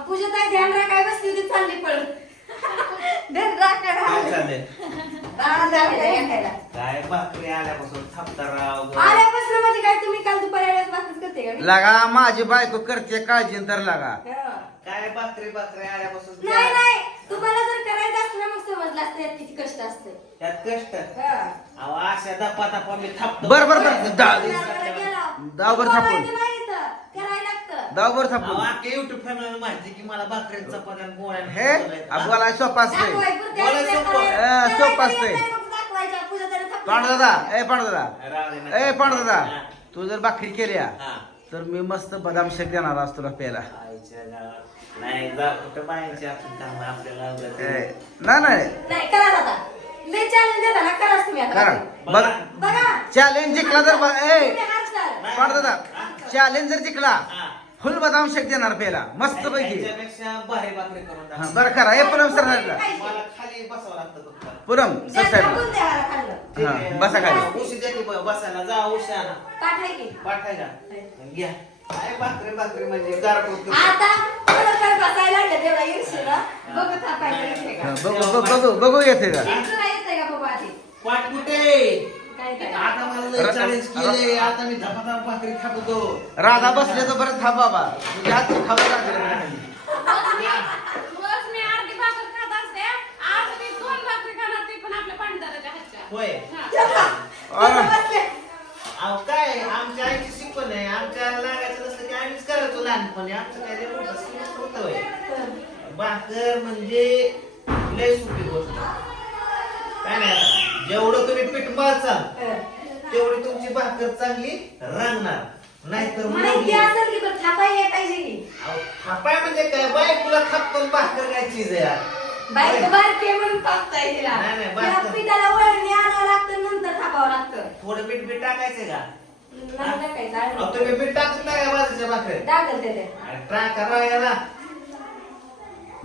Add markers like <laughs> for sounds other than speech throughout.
पूजा ताई ध्यान राखाय बसली होती चालली पळून ध्यान काय चाललंय. काय भाकरी आल्यापासून थापता राव आल्यापासून म्हणजे काय तुम्ही काल दुपारी आल्यास भाकरीच करते का मी? लागा माझी बायको करते काळजी तर लागा हा. काय भाकरी भाकरी आल्यापासून नाही त्या- नाही तुम्हाला जर करायचं असलं ना मग समजलं असतं यात किती कष्ट असते त्यात कष्ट हा. अहो अशा दपा दपा मी थापतो बर बर बर दा- गेला. थापून. नाही इथं. करायला लागतं दाव बर अहो, थापून युट्यूब फॅमिली माहिती की मला भाकरीचा हे बोलाय सोपं वेळेस सोपं. करायला- अं, करायचं सोपं असतंय. येत नाही, मग दाखवायचं. पूजा ताईला थापतो. पांड दादा ए पांड दादा ए पांड दादा हा. तू जर भाकरी केल्या हा. तर मी मस्त बदाम शेक देणार आज तुला प्यायला. नाही जा कुठं बायांची आपण काम आपल्याला ए, आवडत. नाही नाही नाही करा दादा लय चॅलेंज जिंकला तर ब- ए तुम्ही हारसाल. नाही. पांड दादा चॅलेंज जर जिंकला. फुल बदाम शेक देणार प्यायला. मस्त पैकी. हा. बरं करा. पूनम सर. पूनम द्या, सर हा. बसा खाली. बसायला. जा उशी आणा. पाठ आहे की पाठायला घ्या. काय भाकरी भाकरी म्हणजे? गार हा. का? बघू बघू बघू येते का? पाठ कुठे आता मला लय केले आता मी भाकरी खात राधा बसले तर बरं थांब बाबा. तुझ्या हातची खाऊ लागेल रोज मी अर्धी भाकर खात असते. आज मी दोन भाकरी खाणार ते पण आपल्या पांढऱ्याच्या हातच्या. होय. हा. तुला बसले. अहो काय? आमच्या आईची शिकवण आहे. आमच्या लागायचं नसलं की आम्हीच करायचो लहानपणी. आमचं काय लय मोठं श्रीमंत होतं होय. भाकर म्हणजे लय सोपी गोष्ट. काय नाही आता. जेवढं तुम्ही पीठ मळचाल. तेवढी तुमची भाकर चांगली रांगणार. नाहीतर माहिती मोडली. असेल की पण थापाई याय पाहिजे की? अहो, थापाय म्हणजे काय? बाय तुला थापतो भाकर काय चीज आहे यार बाईक बारके म्हणून पापताय तिला. नाही, नाही. पिठाला वळणी आणावं लागतं नंतर थापावं लागतं. थोडं पीठ पीठ टाकायचंय का? नाही टाकायचं. अहो, तुम्ही पीठ टाकत नाही का बाजूच्या भाकरी. टाकल ते. ते. टाका याला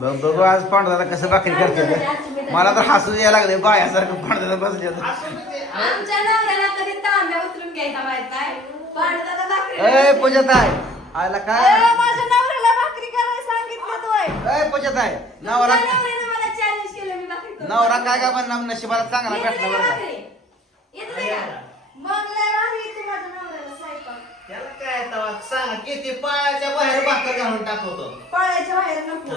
बघ बघू आज पांडदादा कसं भाकरी करते मला तर हसू यायला लागले बायासारखं पांडदादा बसले असं म्हणजे आमच्या नवऱ्याला कधी तांब्या उचलून घ्यायचा माहीत नाही पांडुदादा भाकरी ए पूजत आहे आयला काय अरे, माझ्या नवऱ्याला भाकरी करायला सांगितलं तू ए पूजत आहे नवरा मला चॅलेंज केलं मी भाकरी करून. नवरा काय काय पण नशिबाला चांगला भेटला बरं का भाकरी? येतं नाही का? मग लय भारी येतो माझ्या नवऱ्याला स्वयंपाक. त्याला काय तवा सांगा किती पायाच्या बाहेर भाकर घालून टाकवतो पायाच्या बाहेर नको.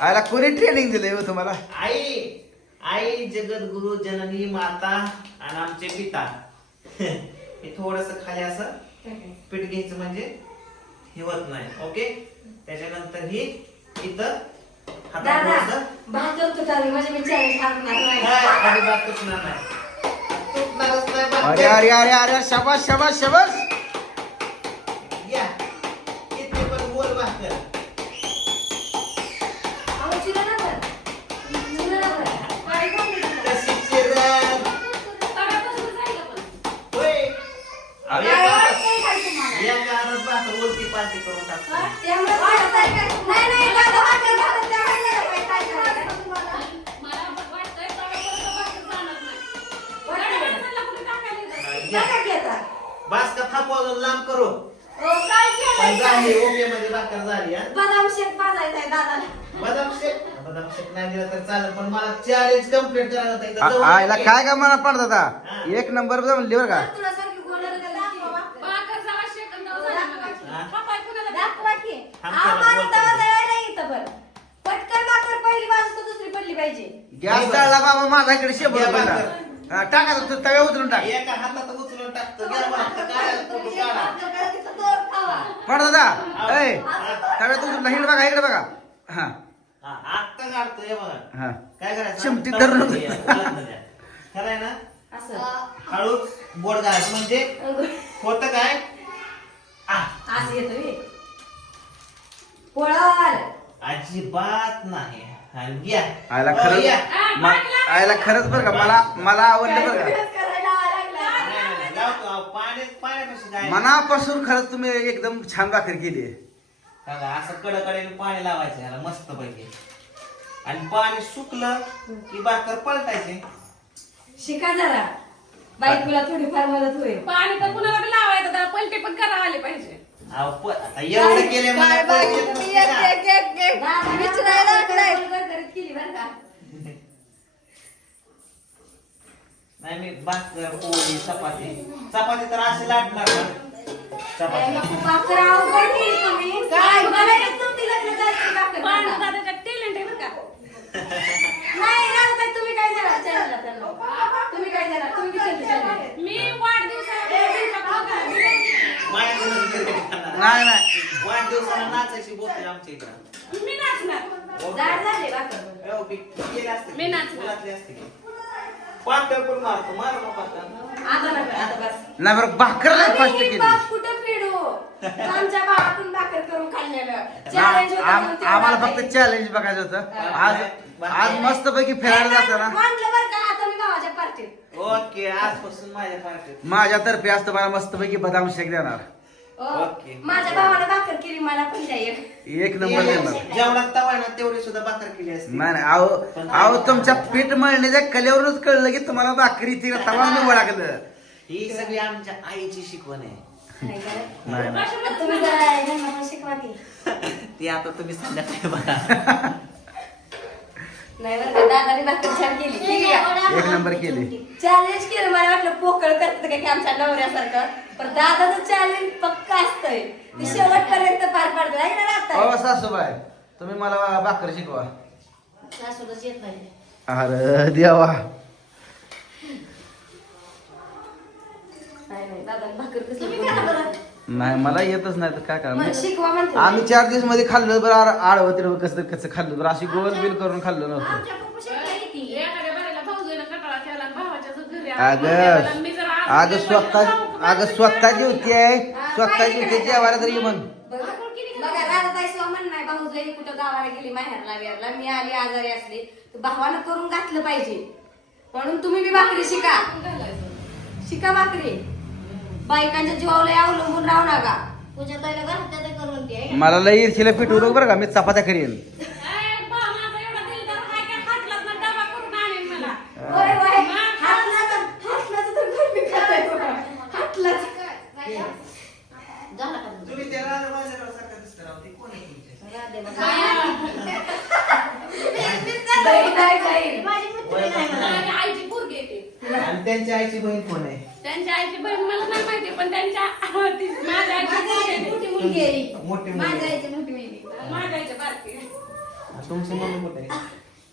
आयला कोणी ट्रेनिंग दिलंय हो तुम्हाला? आई आई जगद्गुरु जननी माता आणि आमचे पिता. हे थोडस खाली असं पीठ घ्यायचं म्हणजे हे होत नाही ओके? त्याच्यानंतर ही इथं हातात दादा थोडंसं भाकर तुटावी म्हणजे मी चॅलेंज हारणार नाही. काय अजिबात तुटणार नाही. तुटणारच नाही अरे. अरे अरे अरे शबाश शबाश शबाश बास का थापवून लांब करू. झाली काय? ओके मध्ये भाकर झाली हा. बदाम शेक पाजायचा आहे दादाला. बदाम शेक? बदाम शेक नाही दिला तर चालेल पण मला चॅलेंज कंप्लीट करायला आयला. काय काय म्हणा पांडदादा हा. एक नंबर जमली बरं का. तुला सारखी गोलर त्याला दाखवा. भाकर जरा शेकंदावर झाली मला. हा? थापाय कुणाला दाखवा की. आमच्याला आम्हाला बोलतो. तवा दळायला येतं बरं. पटकन भाकर पहिली बाजू तर दुसरी पडली पाहिजे गॅस तळला बाबा माझा इकडे. हा, टाका तो तव्या उचलून टाक. एका हातात उचलून टाकतो. पांडदादा ए तव्यात उचलून हिंड बघा इकडे बघा. हा. आत्ता बघा. हा. काय करायचं? धरून. खरं आहे ना? असं. हळूच बोट घालायचं म्हणजे? होतं काय? आ, असं येतं अजिबात नाही. आयला हो, या. खरंच मा- आयला खरंच बरं का? मला मला आवडलं बरं का? मनापासून खरंच तुम्ही एकदम छान भाकरी केली बघा, असं कडकडेने पाणी लावायचं ह्याला मस्त पैकी आणि पाणी सुकलं की भाकर पलटायची. शिका जरा. बायकोला थोडीफार मदत होईल. पाणी तर कुणाला बी लावायचं त्याला पलटे पण करायला आले पाहिजे. अहो, प- आता एवढं केले मला काय तर बायको येत तुम्ही नसते एक- का? एक- एक- एक. विचारायला लागलाय. गरगरीत केली बरं का? नाही मी भाकर पोळी चपाती. चपाती तर अशी लाटणार ना. चपाती. नको भाकर अवघड केली तुम्ही. काय? मला येत नव्हती लग्न झालं भाकर पण बनवायला. दादाच्या टॅलेंट आहे बरं का? नाही राहत तुम्ही काय देणार त्यांना तुम्ही काय देणार तुम्ही किती चॅनल मी वाढदिवसाला माझ्याकडून क्रिकेट खेळणार. नाही नाही. वाढदिवसाला नाचायची बोट आहे आमच्या इकडं. मी नाचणार. जाड झाले भाकर. हो, मी नाचणार. पण मारतो. मार मग पातळ आता नका आता बस. नाही बरं भाकर नाही आम्ही फास्ट ही केली. बाप कुठं पिढू आमच्या भावातून भाकर करून खाल्लेलं. चॅलेंज ना- आम- आम्हाला फक्त चॅलेंज बघायचं होतं. आज आज मस्त पैकी फिरायला जाताना मानलं बरं का आता मी भावाच्या पार्टीत ओके आजपासून माझ्या पार्टीत माझ्यातर्फे असतं मला मस्त पैकी बदाम शेक देणार. ओके. माझ्या भावाने भाकर केली मला पण द्या एक. एक नंबर देणार जेवढा तवा आहे ना तेवढी सुद्धा भाकर केली असते. नाही नाही अहो अहो तुमच्या पीठ मळण्याच्या कलेवरूनच कळलं की तुम्हाला भाकरी ती तवा मी लागलं ही सगळी आमच्या आईची शिकवण आहे. नाही का? नाही नाही. तुम्ही जरा ह्यांना पण शिकवा की. <laughs> ती आता तुम्ही बघा. <laughs> नाही बरं का दादाने भाकर छान केली. केली का? एक नंबर केली. चॅलेंज केलं मला वाटलं पोकळ करत काय की आमच्या नवऱ्यासारखं. पण दादाचं चॅलेंज पक्का असतंय. ते शेवटपर्यंत पार पाडत. नाही ना अहो राहत सासूबाई तुम्ही मला भाकर शिकवा. सासूलाच येत नाही. अरे देवा. नाही नाही दादा भाकर कसली बरं. नाही मला येतच नाही तर काय मग करणार शिकवा म्हणते. आम्ही चार दिवसमध्ये खाल्लं बरं आड- आडवं तिडवं कसं कसं खाल्लं बरं अशी गोल बिल करून खाल्लं नव्हतं. आमच्या पप्पा शिकवायला ती. एखाद्या बाईला भाऊजीनं कंटाळा केला आणि भावाच्या जो घरी अगं आला, मी जर आज अगं स्वतः अगं स्वतःची होती आहे. स्वतःची होती जेवायला तरी ये मग बघा राधाताई कुठं गावाला गेली माहेरला बिहारला मी आली आजारी असली. तर भावानं करून घातलं पाहिजे. म्हणून तुम्ही बी भाकरी शिका. शिका भाकरी. बायकांच्या जीवावला अवलंबून राहू नका. पूजा ताईला करून मला लई ईर्षीला पिटू बरं का मी चपात्या करीन <laughs> ए, बा, माझा एवढा दिलदार हाय का हातलाच ना डबा करून आणेन मला होय होय हातलाच हातलाच तर कोणी खाताय बघा. हातलाच तुम्ही त्या राजबाजारावर सारखं दिसतं राव. ती कोण आहे तुमच्या? नाही, नाही, नाही. माझ्या आईची पोरगी आहे ती. आणि त्यांच्या आईची बहीण कोण आहे आईची बहीण मला नाही माहिती पण त्यांच्या ती माझ्या. मोठी मुलगी आहे. मोठी माझ्या आईची मोठी मुलगी माझ्या बारकी. तुमची मम्मी कुठे?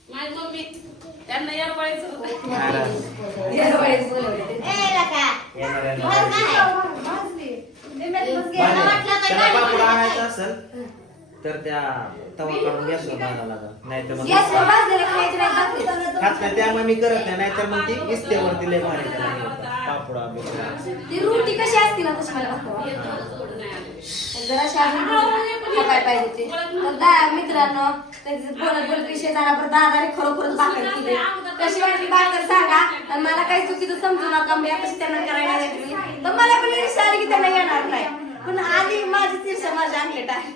माझी त्यांना होतं. आणायचं असेल तर त्या तवा काढून गॅसवर बांधावं मग नाही. खात नाही त्यामुळे मी करत नाही. नाहीतर मग ती इस्त्यावरती लय भारी बिपडा ती रोटी कशी असते ना तशी मला. जराशी अजून पाहिजे ते तर मित्रांनो त्याचे बोलत बोलत विषय झाला पण दादाने खरोखरच भाकर केली. कशी वाटली भाकर सांगा. आणि मला काही चुकीचं समजू नका मी कशी त्यांना करायला लागली तर मला पण ईर्षा आली की त्यांना येणार नाही. पण आली माझी तीर्षा माझ्या अंगलेट आहे.